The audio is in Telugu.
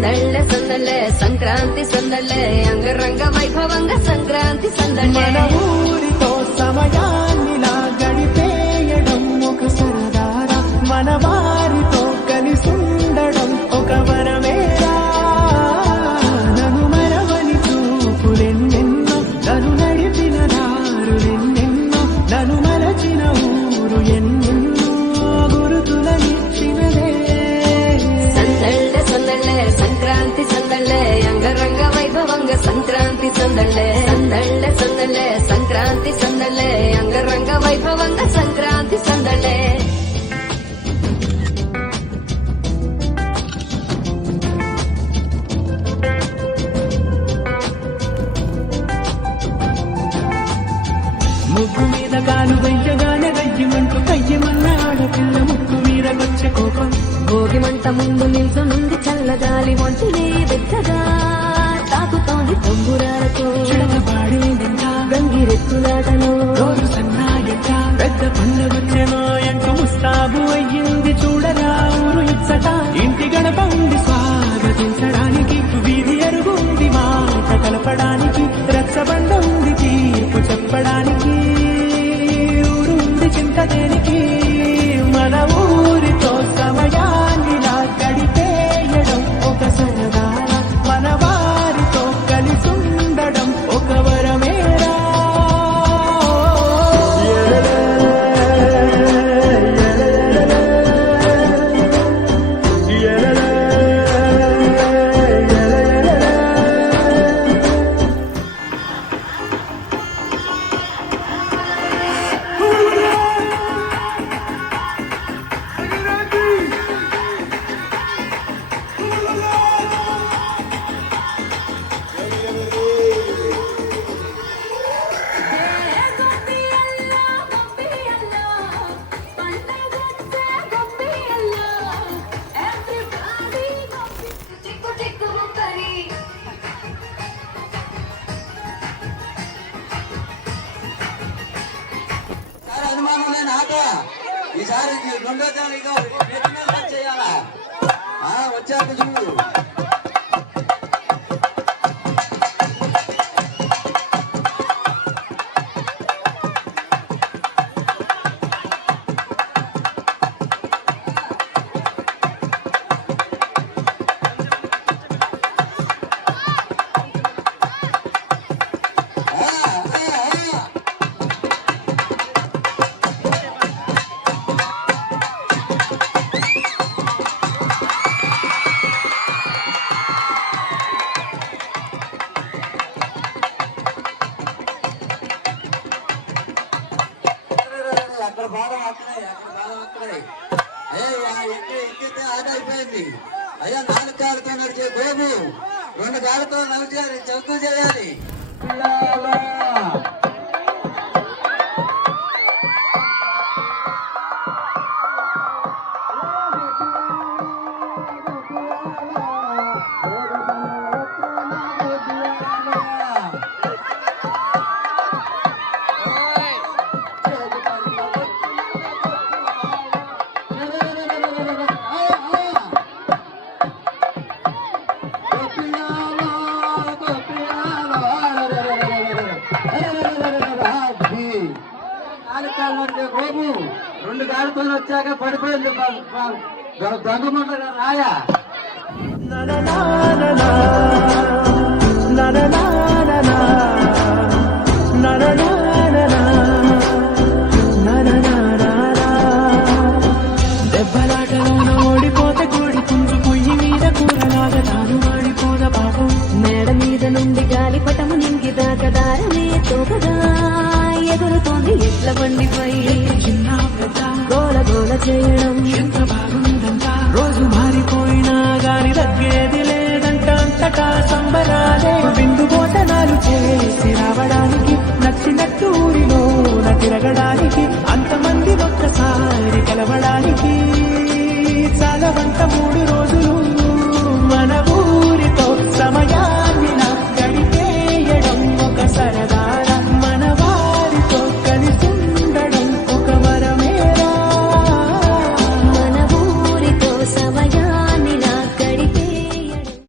సందళ్ళ సందళ్ళే సంక్రాంతి సందళ్ళే అంగరంగ వైభవంగా సంక్రాంతి సందళ్ళే మన ఊరితో సమయాన్నిలా గడిపేయడం ఒక సరదారా మన వారితో కలిసుండడం ఒక వరమేరా నన్ను మరవని చూపులెన్నెన్నో నన్ను నడిపిన దారులెన్నెన్నో నన్ను మరచిన ఊరు ఎన్నెన్నో గురుతులనిచ్చినదే సందళ్ళ సందళ్ళే సంక్రాంతి సందళ్ళే అంగరంగ వైభవంగా సంక్రాంతి సందళ్ళే సందళ్ళ సందళ్ళే సంక్రాంతి సందళ్ళే అంగరంగ వైభవంగా సంక్రాంతి సందళ్ళే ముగ్గు మీద కాలు వెయ్యగానే వెయ్యమంటూ కయ్యమన్న ఆడపిల్ల ముక్కు మీద వచ్చే కోపం భోగి మంట ముందు నిల్చొనుంది చల్లగాలి ఒంటిని వెచ్చగా తాకుతోంది తొంగురాలతో చిడకపాడేదంట గంగిరెత్తులాటలో రోజు సన్నాయంట పెద్ద పండగొచ్చెనో ఎంట ముస్తాబు అయ్యింది చూడరా ఊరు ఇచ్చట ఇంటి గడప ఉంది స్వాగతించడానికి వీధి అరుగుంది మాట కలపడానికి రచ్చబండ ఉంది తీర్పు చెప్పడానికి ఊరు ఉంది చింత దేనికి మన ఊరితో సమయాన్నిలా గడిపేయడం ఒక సరదారా మన వారితో కలిసుండడం ఒక వరమేరా అనుమానం లేని ఆట ఈసారి రెండో తారీఖు చేయాలా వచ్చాక చూడు అక్కడ బాధం అక్కడే ఎక్కితే ఆట అయిపోయింది అయ్యా 4 కాళ్ళతో నడిచే గోగు 2 కాళ్ళతో నడిచేది చౌకు చేయాలి గోపు 2 కాళ్ళతో వచ్చాక పడిపోయింది దొంగమంట రాయా దెబ్బలాటలోన ఓడిపోతే కోడి పుంజు పొయ్యి మీద కూరలాగా తాను మాడిపోద పాపం మేడ మీద నుండి గాలిపటము నింగి దాకా దారమే తోకగా ఎగురుతోంది ఎట్ల బండిపై చిన్న పెద్ద గోల గోల చేయడం ఎంత బాగుందంట రోజు మారిపోయినా గాని తగ్గేది లేదంట అంతటా సంబరాలే బిందు భోజనాలు చేసి రావడానికి నచ్చినట్టు ఊరిలోన తిరగడానికి అంతమంది ఒక్కసారి కలవడానికి చాలా వంట 3 రోజులు